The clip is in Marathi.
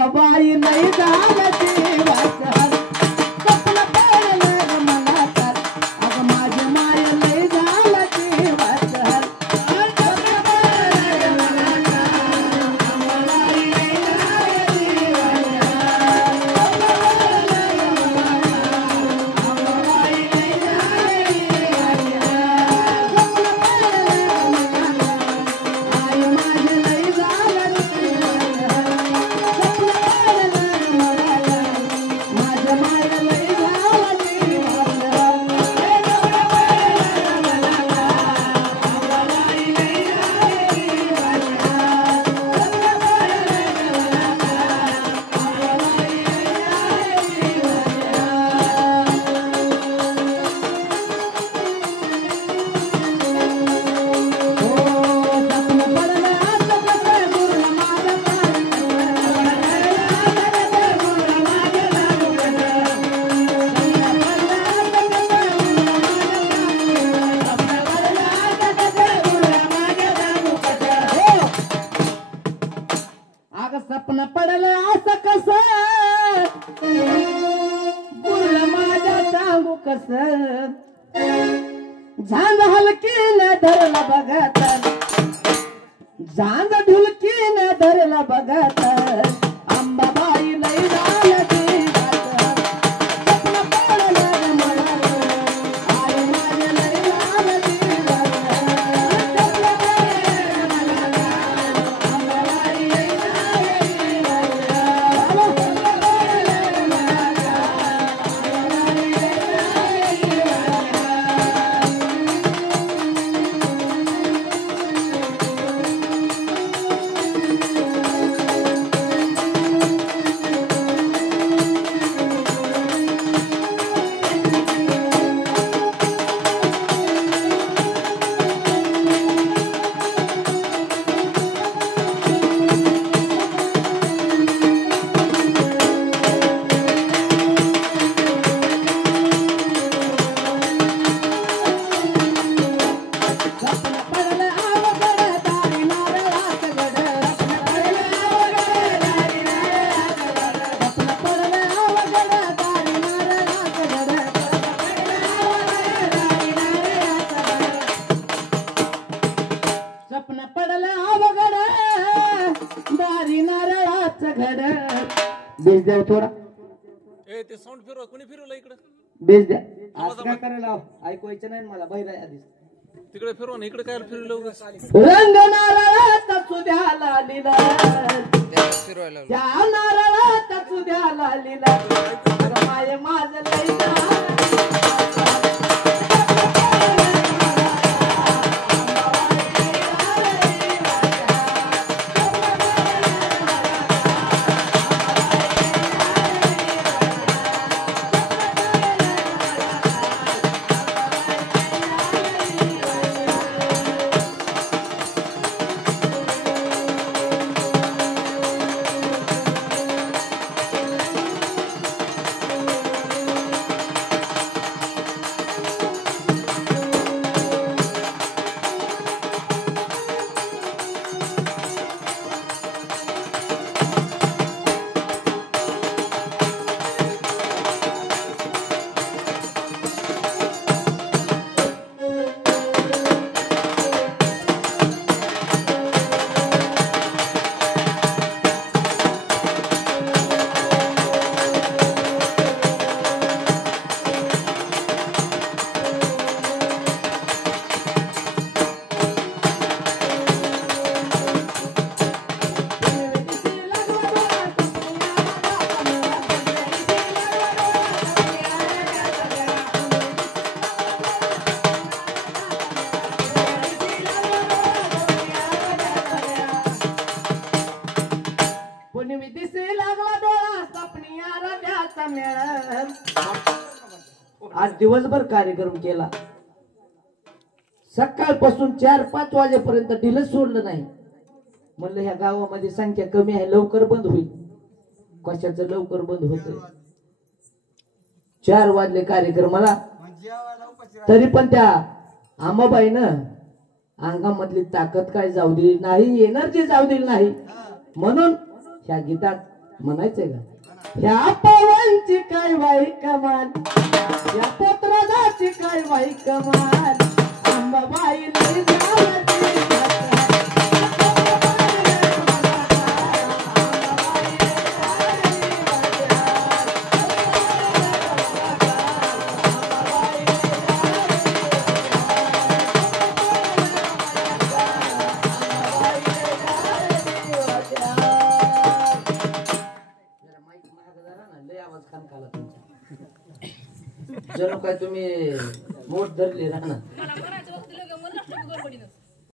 अंबाबाई नाही झालं देवाचं स्वप्न पडलं मनात अगं माझी माय नाही झालं देवाचं स्वप्न पडलं मनात अंबाबाई नाही झालं देवाचं अंबाबाई नाही झालं सपन पडलं असं कसं गुरुला माझ्या सांगू कसं झांज हलकीने धरला बघत झांज ढुलकीने धरला बघत अंबाबाई लई झालं देवाचं स्वप्न पडलं मनात आई माझ्या लई झालं देवाचं स्वप्न पडलं मनात अंबाबाई लई बेस द्या थोडा ए ते साऊंड फिरवा कोणी फिरवलं इकडे बेस द्या आज काय करायला ऐकवायचं नाही मला बहिरा आधीच तिकडे फिरवा ना इकडे काय फिरवलं रंग नारळात सुद्या लालीला फिरवायला त्या नारळात सुद्या लालीला माय माझं लई आज दिवसभर कार्यक्रम केला सकाळपासून 4-5 वाजेपर्यंत ढिलं सोडलं नाही म्हणलं ह्या गावामध्ये संख्या कमी आहे लवकर बंद होईल कशाचं लवकर बंद होतंय 4 वाजले कार्यक्रमाला तरी पण त्या आमाबाईनं अंगामधली ताकद काय जाऊ दिली नाही एनर्जी जाऊ दिली नाही म्हणून ह्या गीतात म्हणायचंय का ह्या पवांची काय बाई कमाल या पोतराजाची काय बाई कमाल अंबाबाई लई जावती जणू काय तुम्ही मोठ धरले राहणार